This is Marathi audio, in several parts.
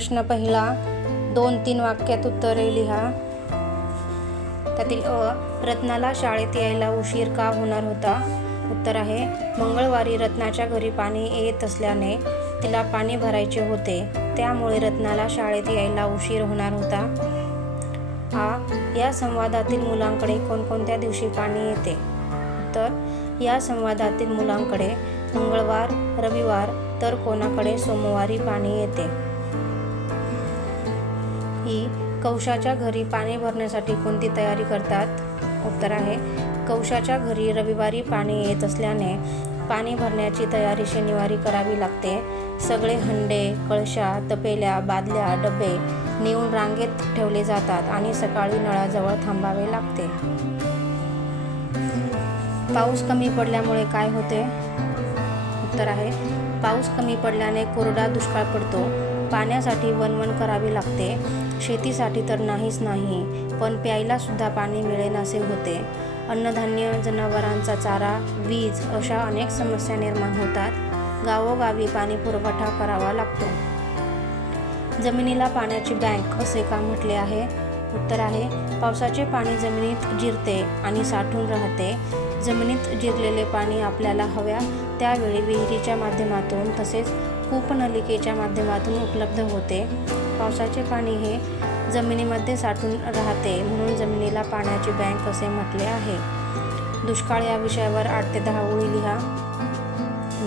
प्रश्न पहिला, 2-3 वाक्यात उत्तरे लिहा. त्यातील रत्नाला शाळेत यायला उशीर का होणार होता? उत्तर आहे, मंगळवारी रत्नाच्या घरी पाणी येत असल्याने तिला पाणी भरायचे होते, त्यामुळे रत्नाला शाळेत यायला उशीर होणार होता. या संवादातील मुलांकडे कोणकोणत्या दिवशी पाणी येते? उत्तर, या संवादातील मुलांकडे मंगळवार, रविवार तर कोणाकडे सोमवारी पाणी येते. कौशाच्या घरी पाणी भरण्यासाठी कोणती तयारी करतात? उत्तर आहे, कौशाच्या घरी रविवारी पाणी येत असल्याने पाणी भरण्याची तयारी शनिवारी करावी लागते. सगळे हंडे, कळशा, तपेल्या, बादल्या, डबे नेऊन रांगेत ठेवले जातात आणि सकाळी नळाजवळ थांबावे लागते. पाऊस कमी पडल्यामुळे काय होते? उत्तर आहे, पाऊस कमी पडल्याने कोरडा दुष्काळ पडतो. पाण्यासाठी वणवण करावी लागते. शेतीसाठी तर नाहीच नाही, पण प्यायला सुद्धा पाणी मिळेनासे होते. अन्नधान्य, जनावरांचा चारा, वीज अशा अनेक समस्या निर्माण होतात. गावोगावी पाणी पुरवठा करावा लागतो. जमिनीला पाण्याची बँक असे का म्हटले आहे? उत्तर आहे, पावसाचे पाणी जमिनीत जिरते आणि साठून राहते. जमिनीत जिरलेले पाणी आपल्याला हव्या त्यावेळी विहिरीच्या माध्यमातून तसेच कूपनलिकेच्या माध्यमातून उपलब्ध होते. पावसाचे पाणी हे जमिनीमध्ये साठून राहते, म्हणून जमिनीला पाण्याची बँक असे म्हटले आहे. दुष्काळ या विषयावर 8 ते 10 ओळी लिहा.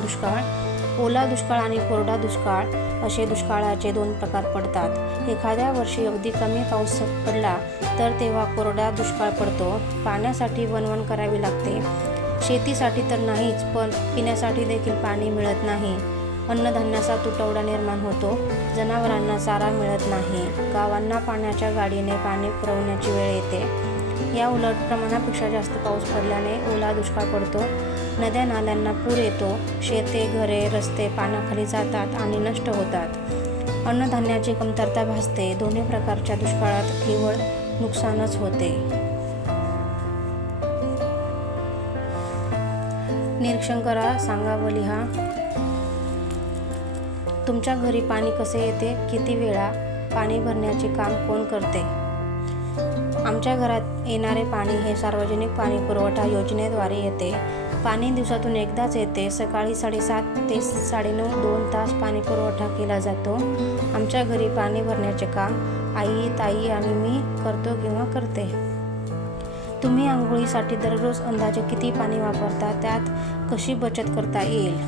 दुष्काळ, ओला दुष्काळ आणि कोरडा दुष्काळ असे दुष्काळाचे 2 प्रकार पडतात. एखाद्या वर्षी अगदी कमी पाऊस पडला तर तेव्हा कोरडा दुष्काळ पडतो. पाण्यासाठी वणवण करावी लागते. शेतीसाठी तर नाहीच, पण पिण्यासाठी देखील पाणी मिळत नाही. अन्नधान्याचा तुटवडा निर्माण होतो. जनावरांना चारा मिळत नाही. गावांना पाण्याच्या गाडीने पाणी पुरवण्याची वेळ येते. या उलट प्रमाणापेक्षा जास्त पाऊस पडल्याने ओला दुष्काळ पडतो. नद्या नाल्यांना पूर येतो. शेते, घरे, रस्ते पाण्याखाली जातात आणि नष्ट होतात. अन्नधान्याची कमतरता भासते. दोन्ही प्रकारच्या दुष्काळात केवळ नुकसानच होते. निरीक्षण करा, सांगा व लिहा. तुमच्या घरी पाणी कसे येते? किती वेळा? पाणी भरण्याचे काम कोण करते? आमच्या घरात येणारे पाणी हे सार्वजनिक पाणी पुरवठा योजनेद्वारे येते. पाणी दिवसातून एकदाच येते. सकाळी 7:30 ते 9:30 2 तास पाणी पुरवठा केला जातो. आमच्या घरी पाणी भरण्याचे काम आई, ताई आणि मी करतो किंवा करते. तुम्ही आंघोळीसाठी दररोज अंदाजे किती पाणी वापरता? त्यात कशी बचत करता येईल?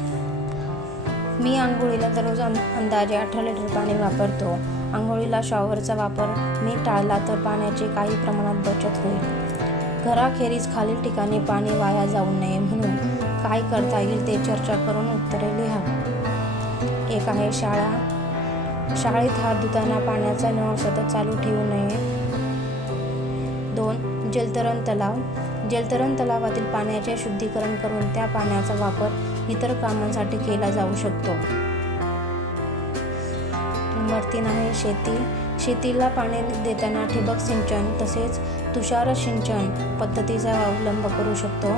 मी आंघोळीला दररोज अंदाजे 18 लिटर पाणी वापरतो. आंघोळीला शॉवरचा वापर मी टाळला तर पाण्याची काही प्रमाणात बचत होईल. घराखेरीज खालील ठिकाणी पाणी वाया जाऊ नये म्हणून काय करता येईल ते चर्चा करून उत्तरे लिहा. 1 आहे शाळा. शाळेत हात धुताना पाण्याचा नळ सतत चालू ठेवू नये. 2 जलतरण तलाव. जलतरण तलावातील पाण्याचे शुद्धीकरण करून त्या पाण्याचा वापर इतर कामांसाठी केला जाऊ शकतो. नंबर 3 आहे शेती. शेतीला पाणी देताना ठिबक सिंचन तसेच तुषार सिंचन पद्धतीचा अवलंब करू शकतो.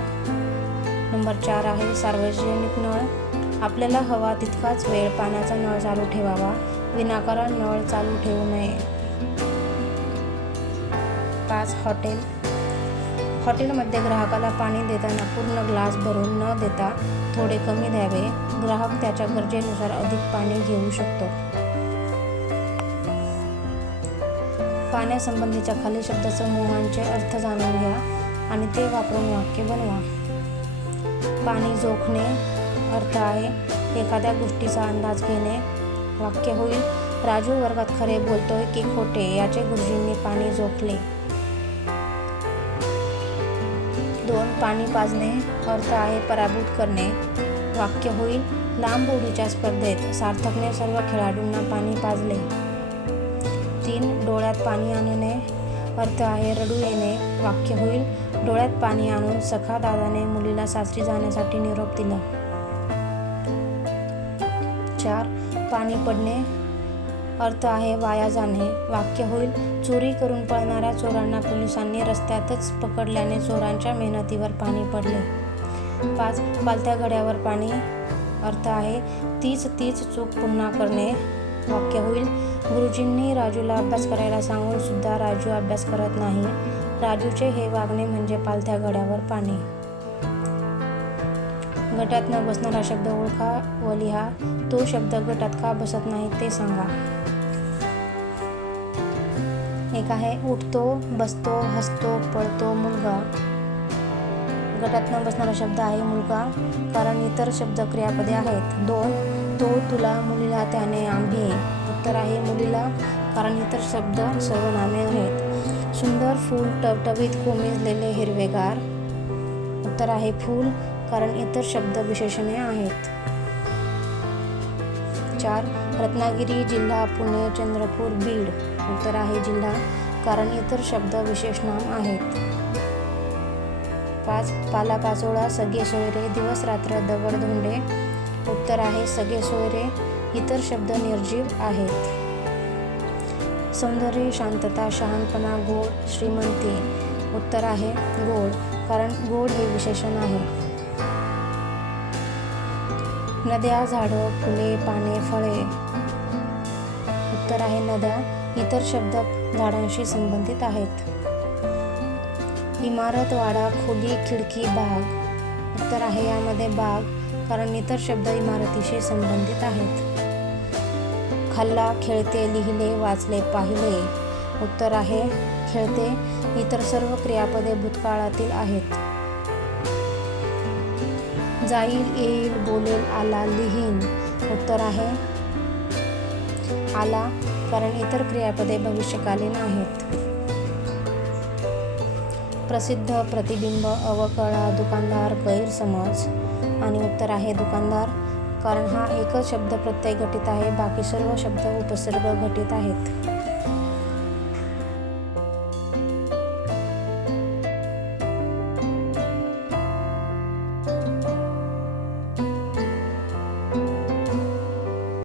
नंबर 4 आहे सार्वजनिक नळ. आपल्याला हवा तितकाच वेळ पाण्याचा नळ चालू ठेवावा. विनाकारण नळ चालू ठेवू नये. 5 हॉटेल. हॉटेलमध्ये ग्राहकाला पाणी देताना पूर्ण ग्लास भरून न देता थोडे कमी द्यावे. ग्राहक त्याच्या गरजेनुसार अधिक पाणी घेऊ शकतो. पाण्यासंबंधीच्या खालील शब्दसमूहांचे अर्थ जाणून घ्या आणि ते वापरून वाक्य बनवा. पाणी जोखणे. अर्थ आहे एखाद्या गोष्टीचा अंदाज घेणे. वाक्य होईल, राजू वर्गात खरे बोलतोय की खोटे याचे गुरुजींनी पाणी जोखले. 2 पाणी पाजणे. अर्थ आहे पराभूत करणे. वाक्य होईल, लांब उडीच्या स्पर्धेत सार्थकने सर्व खेळाडूंना पाणी पाजले. 3 डोळ्यात पाणी आणणे. अर्थ आहे रडू येणे. वाक्य होईल, डोळ्यात पाणी आणून सखा दादाने मुलीला सासरी जाण्यासाठी निरोप दिला. 4 पाणी पडणे. अर्थ आहे वाया जाणे. वाक्य होईल, चोरी करून पळणाऱ्या चोरांना पोलिसांनी रस्त्यातच पकडल्याने चोरांच्या मेहनतीवर पाणी पडले. 5 पालत्या घड्यावर पाणी. अर्थ आहे तीच चूक पुन्हा करणे. वाक्य होईल, गुरुजींनी राजूला अभ्यास करायला सांगून सुद्धा राजू अभ्यास करत नाही. राजूचे हे वागणे म्हणजे पालथ्या घड्यावर पाणी. गटात न बसणारा शब्द ओळखा व लिहा. तो शब्द गटात का बसत नाही ते सांगा. एक आहे उठतो, बसतो, हसतो, पळतो, मुलगा. गटात न बसणारा शब्द आहे मुलगा, कारण इतर शब्द क्रियापदे आहेत. 2. तो, तुला, मुलीला, त्याने, आम्ही. उत्तर आहे मुलीला, कारण इतर शब्द सर्वनामे आहेत. सुंदर फूल, टवटवीत, कोमेजलेले, हिरवेगार. उत्तर आहे फूल, कारण इतर शब्द विशेषणे आहेत. 4. रत्नागिरी, जिल्हा, पुणे, चंद्रपूर, बीड. उत्तर आहे जिल्हा, कारण इतर शब्द विशेषनाम आहेत. 5. पालापाचोळा, सगळे सोयरे, दिवस रात्र, दगड धोंडे. उत्तर आहे सगळे सोयरे, इतर शब्द निर्जीव आहेत. सौंदर्य, शांतता, शहाणपणा, गोड, श्रीमंती. उत्तर आहे गोड, कारण गोड हे विशेषण आहे. नद्या, झाडं, फुले, पाने, फळे. उत्तर आहे नद्या, इतर शब्द झाडांशी संबंधित आहेत. इमारत, वाडा, खोली, खिडकी, बाग. उत्तर आहे यामध्ये बाग, कारण इतर शब्द इमारतीशी संबंधित आहेत. खाल्ला, खेळते, लिहिले, वाचले, पाहिले. उत्तर आहे खेळते, इतर सर्व क्रियापदे भूतकाळातील आहेत. जाईल, येईल, बोलेल, आला, लिहीन. उत्तर आहे आला, कारण इतर क्रियापदे भविष्यकालीन आहेत. प्रसिद्ध, प्रतिबिंब, अवकळा, दुकानदार, गैरसमज. आणि उत्तर आहे दुकानदार, कारण हा एकच शब्द प्रत्यय घटित आहे, बाकी सर्व शब्द उपसर्ग घटित आहेत.